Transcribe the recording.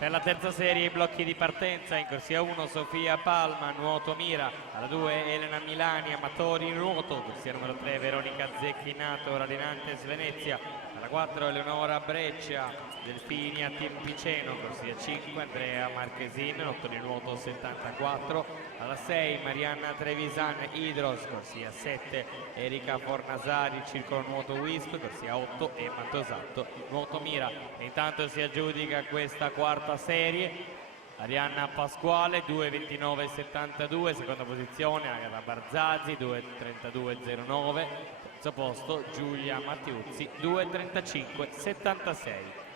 Per la terza serie i blocchi di partenza: in corsia 1 Sofia Palma, nuoto Mira, alla 2 Elena Milani, amatori nuoto, corsia numero 3 Veronica Zecchinato, Radinantes Venezia, alla 4 Eleonora Breccia, Delfini a Team Piceno, corsia 5 Andrea Marchesin, nuoto di nuoto 74, alla 6 Marianna Trevisan Idros, corsia 7 Erika Fornasari, circolo nuoto Wisp, corsia 8 Emma Tosatto, nuoto Mira. E intanto si aggiudica questa quarta serie Arianna Pasquale 2:29,72, seconda posizione Agata Barzazzi 2:32,09, terzo posto Giulia Mattiuzzi 2:35,76.